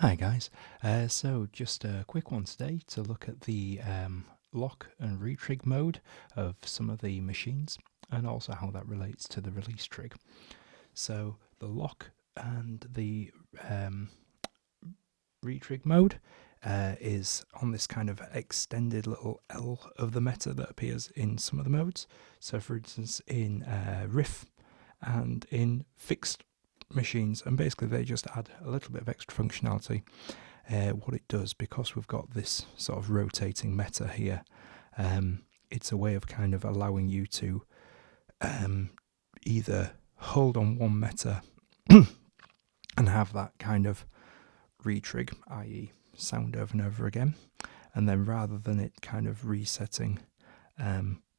Hi guys, so just a quick one today to look at the lock and retrig mode of some of the machines and also how that relates to the release trig. So the lock and the retrig mode is on this kind of extended little L of the meta that appears in some of the modes. So for instance in riff and in fixed machines, and basically they just add a little bit of extra functionality. What it does, because we've got this sort of rotating meta here, it's a way of kind of allowing you to either hold on one meta and have that kind of retrig, i.e. sound over and over again, and then rather than it kind of resetting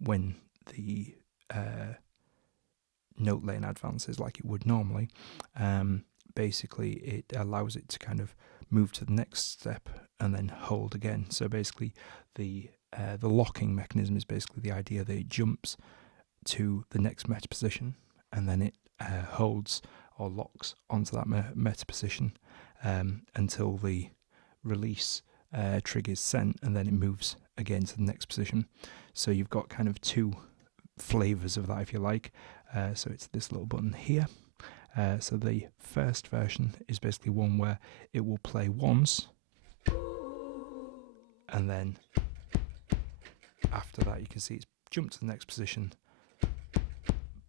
when the note lane advances like it would normally, basically it allows it to kind of move to the next step and then hold again. So basically the locking mechanism is basically the idea that it jumps to the next meta position and then it holds or locks onto that meta position until the release trig is sent, and then it moves again to the next position. So you've got kind of two flavors of that, if you like. So it's this little button here. So the first version is basically one where it will play once, and then after that you can see it's jumped to the next position,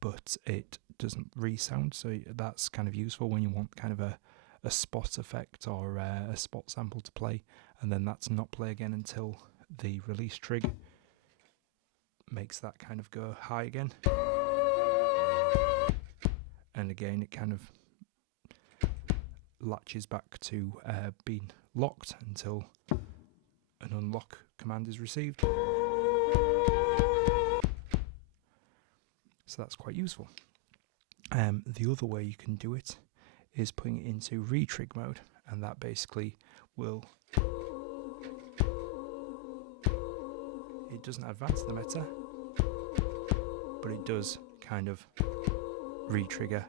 but it doesn't resound. So that's kind of useful when you want kind of a spot effect or a spot sample to play, and then that's not play again until the release trig makes that kind of go high again. And again it kind of latches back to being locked until an unlock command is received. So that's quite useful. The other way you can do it is putting it into retrig mode, and that basically will, it doesn't advance the meta, but it does kind of re-trigger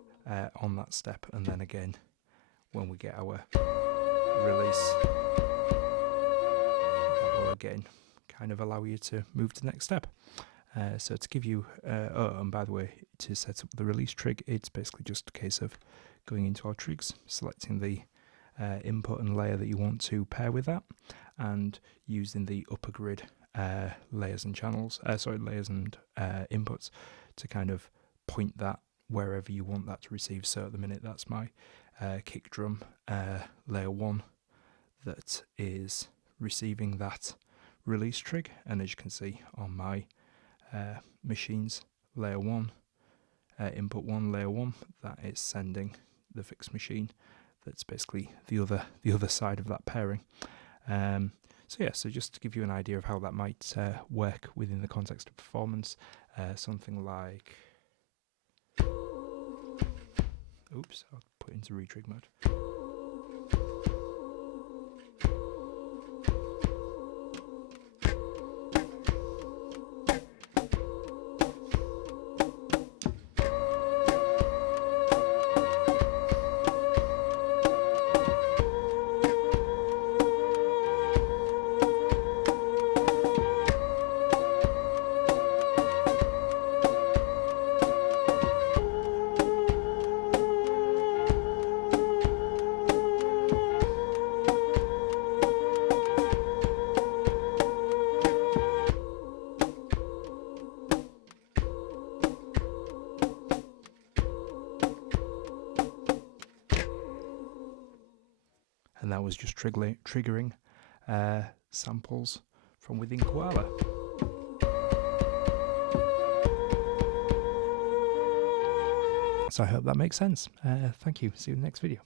on that step, and then again when we get our release, that will again kind of allow you to move to the next step. So to give you, oh, and by the way, to set up the release trig, it's basically just a case of going into our trigs, selecting the input and layer that you want to pair with that, and using the upper grid layers and channels, layers and inputs to kind of point that wherever you want that to receive. So at the minute that's my kick drum layer 1 that is receiving that release trig, and as you can see on my machines layer 1, input 1, layer 1, that is sending the fixed machine that's basically the other side of that pairing. So yeah, so just to give you an idea of how that might work within the context of performance, something like, oops, I'll put it into retrig mode. And that was just triggering samples from within Koala. So I hope that makes sense. Thank you. See you in the next video.